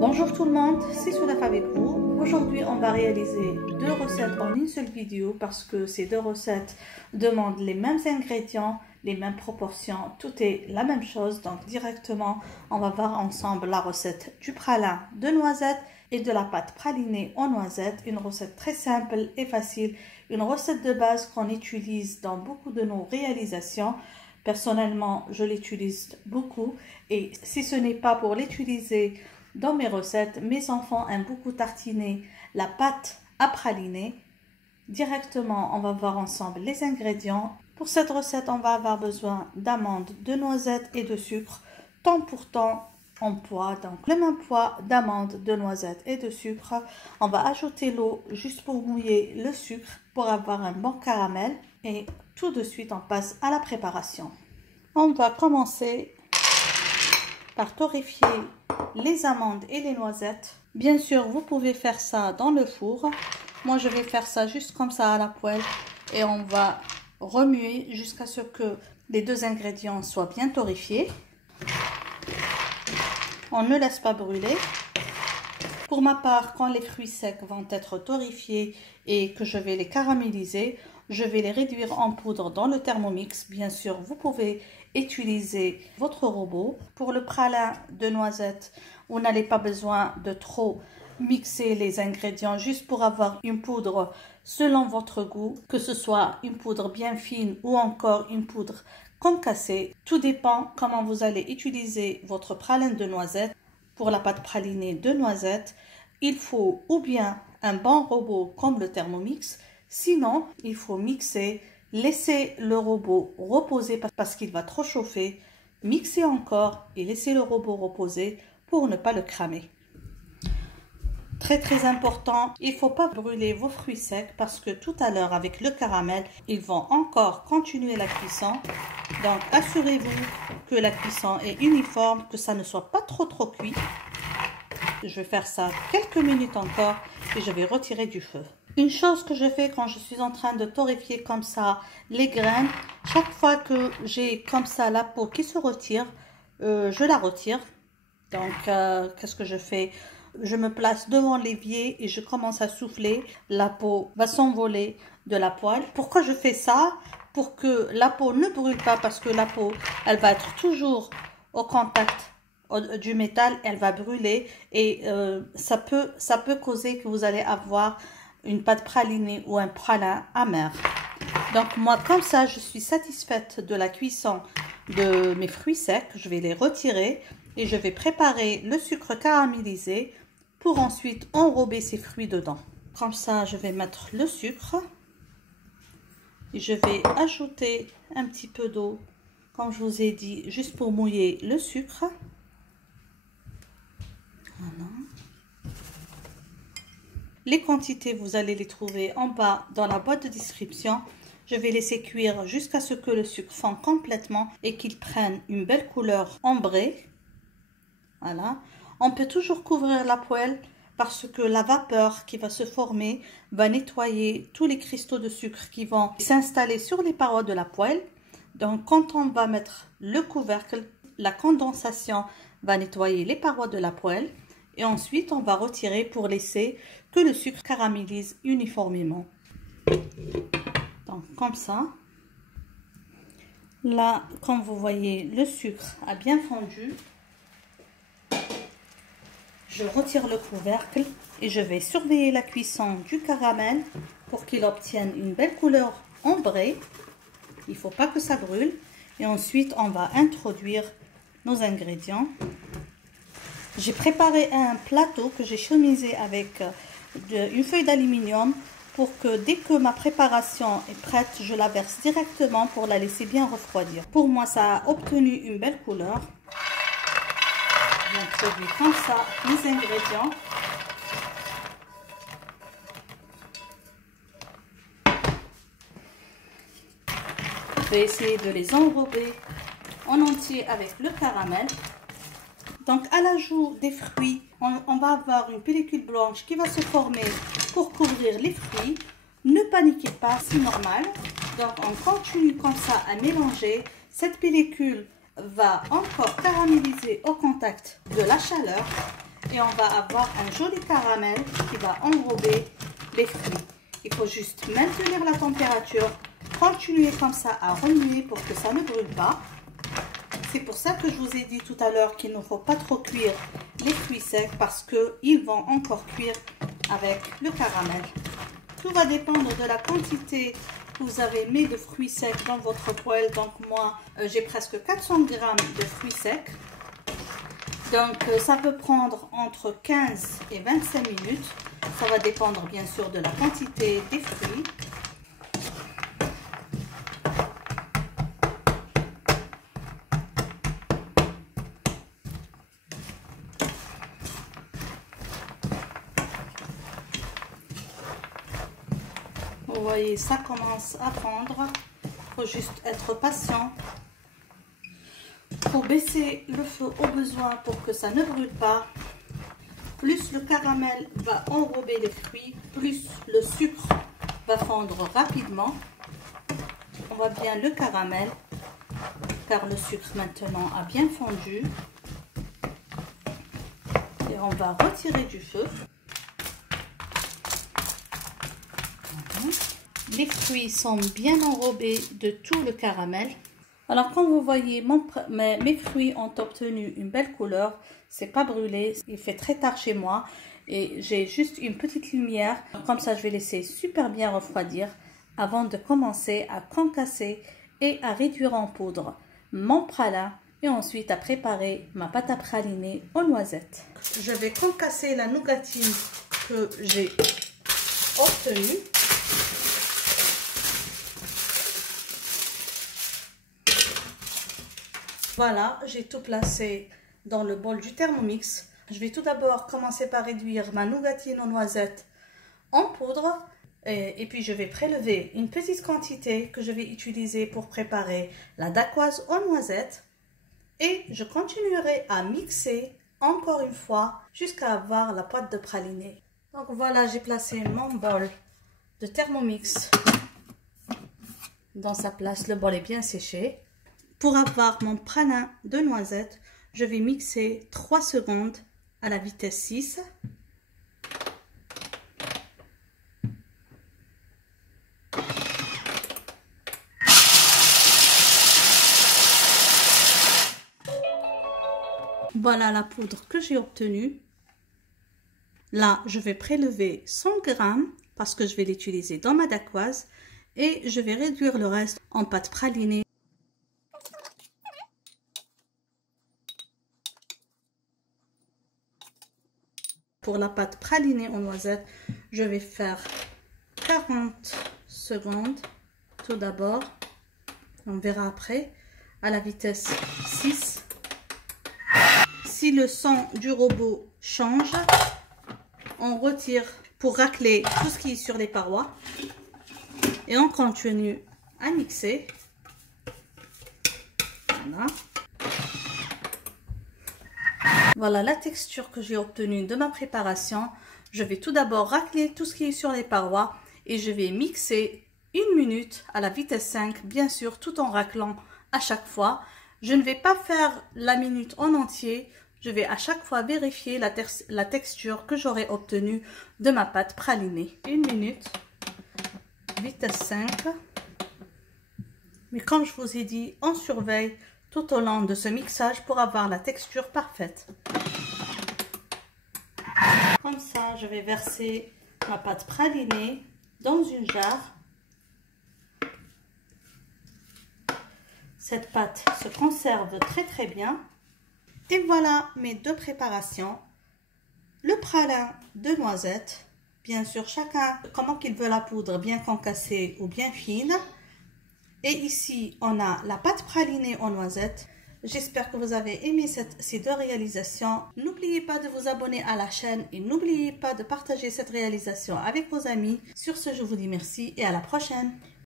Bonjour tout le monde, c'est Soudaf avec vous. Aujourd'hui, on va réaliser deux recettes en une seule vidéo parce que ces deux recettes demandent les mêmes ingrédients, les mêmes proportions, tout est la même chose. Donc directement, on va voir ensemble la recette du pralin de noisettes et de la pâte pralinée aux noisettes. Une recette très simple et facile, une recette de base qu'on utilise dans beaucoup de nos réalisations. Personnellement, je l'utilise beaucoup et si ce n'est pas pour l'utiliser dans mes recettes, mes enfants aiment beaucoup tartiner la pâte à praliner. Directement, on va voir ensemble les ingrédients. Pour cette recette, on va avoir besoin d'amandes, de noisettes et de sucre, temps pour temps en poids. Donc le même poids d'amandes, de noisettes et de sucre. On va ajouter l'eau juste pour mouiller le sucre pour avoir un bon caramel. Et tout de suite, on passe à la préparation. On va commencer par torréfier les amandes et les noisettes. Bien sûr, vous pouvez faire ça dans le four. Moi, je vais faire ça juste comme ça à la poêle. Et on va remuer jusqu'à ce que les deux ingrédients soient bien torréfiés. On ne laisse pas brûler. Pour ma part, quand les fruits secs vont être torréfiés et que je vais les caraméliser, je vais les réduire en poudre dans le Thermomix. Bien sûr, vous pouvez utiliser votre robot. Pour le pralin de noisettes, vous n'avez pas besoin de trop mixer les ingrédients juste pour avoir une poudre selon votre goût, que ce soit une poudre bien fine ou encore une poudre concassée. Tout dépend comment vous allez utiliser votre pralin de noisettes. Pour la pâte pralinée de noisettes, il faut ou bien un bon robot comme le Thermomix, sinon il faut mixer, laisser le robot reposer parce qu'il va trop chauffer, mixer encore et laisser le robot reposer pour ne pas le cramer. Très important, il ne faut pas brûler vos fruits secs parce que tout à l'heure avec le caramel, ils vont encore continuer la cuisson. Donc assurez-vous que la cuisson est uniforme, que ça ne soit pas trop cuit. Je vais faire ça quelques minutes encore et je vais retirer du feu. Une chose que je fais quand je suis en train de torréfier comme ça les graines, chaque fois que j'ai comme ça la peau qui se retire, je la retire. Donc qu'est-ce que je fais? Je me place devant l'évier et je commence à souffler. La peau va s'envoler de la poêle. Pourquoi je fais ça? Pour que la peau ne brûle pas, parce que la peau, elle va être toujours au contact du métal, elle va brûler et ça peut causer que vous allez avoir une pâte pralinée ou un pralin amer. Donc moi, comme ça, je suis satisfaite de la cuisson de mes fruits secs. Je vais les retirer et je vais préparer le sucre caramélisé pour ensuite enrober ces fruits dedans. Comme ça, je vais mettre le sucre et je vais ajouter un petit peu d'eau, comme je vous ai dit, juste pour mouiller le sucre. Voilà. Les quantités, vous allez les trouver en bas dans la boîte de description. Je vais laisser cuire jusqu'à ce que le sucre fonde complètement et qu'il prenne une belle couleur ambrée. Voilà. On peut toujours couvrir la poêle parce que la vapeur qui va se former va nettoyer tous les cristaux de sucre qui vont s'installer sur les parois de la poêle. Donc quand on va mettre le couvercle, la condensation va nettoyer les parois de la poêle. Et ensuite, on va retirer pour laisser que le sucre caramélise uniformément. Donc, comme ça. Là, comme vous voyez, le sucre a bien fondu. Je retire le couvercle et je vais surveiller la cuisson du caramel pour qu'il obtienne une belle couleur ambrée. Il ne faut pas que ça brûle. Et ensuite, on va introduire nos ingrédients. J'ai préparé un plateau que j'ai chemisé avec une feuille d'aluminium pour que dès que ma préparation est prête, je la verse directement pour la laisser bien refroidir. Pour moi, ça a obtenu une belle couleur. J'introduis comme ça les ingrédients. Je vais essayer de les enrober en entier avec le caramel. Donc à l'ajout des fruits, on va avoir une pellicule blanche qui va se former pour couvrir les fruits. Ne paniquez pas, c'est normal. Donc on continue comme ça à mélanger. Cette pellicule va encore caraméliser au contact de la chaleur. et on va avoir un joli caramel qui va enrober les fruits. Il faut juste maintenir la température, continuer comme ça à remuer pour que ça ne brûle pas. C'est pour ça que je vous ai dit tout à l'heure qu'il ne faut pas trop cuire les fruits secs parce qu'ils vont encore cuire avec le caramel. Tout va dépendre de la quantité que vous avez mis de fruits secs dans votre poêle. Donc moi, j'ai presque 400 g de fruits secs. Donc ça peut prendre entre 15 et 25 minutes. Ça va dépendre bien sûr de la quantité des fruits. Vous voyez, ça commence à prendre. Il faut juste être patient. Pour baisser le feu au besoin pour que ça ne brûle pas. Plus le caramel va enrober les fruits, plus le sucre va fondre rapidement. On voit bien le caramel, car le sucre maintenant a bien fondu. Et on va retirer du feu. Les fruits sont bien enrobés de tout le caramel. Alors comme vous voyez, mes fruits ont obtenu une belle couleur. C'est pas brûlé, il fait très tard chez moi et j'ai juste une petite lumière. Comme ça, je vais laisser super bien refroidir avant de commencer à concasser et à réduire en poudre mon pralin et ensuite à préparer ma pâte à praliner aux noisettes. Je vais concasser la nougatine que j'ai obtenue. Voilà, j'ai tout placé dans le bol du Thermomix. Je vais tout d'abord commencer par réduire ma nougatine aux noisettes en poudre. Et puis je vais prélever une petite quantité que je vais utiliser pour préparer la dacquoise aux noisettes. Et je continuerai à mixer encore une fois jusqu'à avoir la pâte de praliné. Donc voilà, j'ai placé mon bol de Thermomix dans sa place. Le bol est bien séché. Pour avoir mon pralin de noisettes, je vais mixer 3 secondes à la vitesse 6. Voilà la poudre que j'ai obtenue. Là, je vais prélever 100 g parce que je vais l'utiliser dans ma dacquoise et je vais réduire le reste en pâte pralinée. Pour la pâte pralinée aux noisettes, je vais faire 40 secondes tout d'abord. On verra après à la vitesse 6. Si le son du robot change, on retire pour racler tout ce qui est sur les parois. Et on continue à mixer. Voilà. Voilà la texture que j'ai obtenue de ma préparation. Je vais tout d'abord racler tout ce qui est sur les parois et je vais mixer 1 minute à la vitesse 5, bien sûr, tout en raclant à chaque fois. Je ne vais pas faire la minute en entier. Je vais à chaque fois vérifier la texture que j'aurai obtenue de ma pâte pralinée. 1 minute, vitesse 5. Mais comme je vous ai dit, on surveille tout au long de ce mixage pour avoir la texture parfaite. Comme ça, je vais verser ma pâte pralinée dans une jarre. Cette pâte se conserve très bien. Et voilà mes 2 préparations. Le pralin de noisettes. Bien sûr, chacun comment qu'il veut la poudre, bien concassée ou bien fine. Et ici, on a la pâte pralinée aux noisettes. J'espère que vous avez aimé ces 2 réalisations. N'oubliez pas de vous abonner à la chaîne et n'oubliez pas de partager cette réalisation avec vos amis. Sur ce, je vous dis merci et à la prochaine.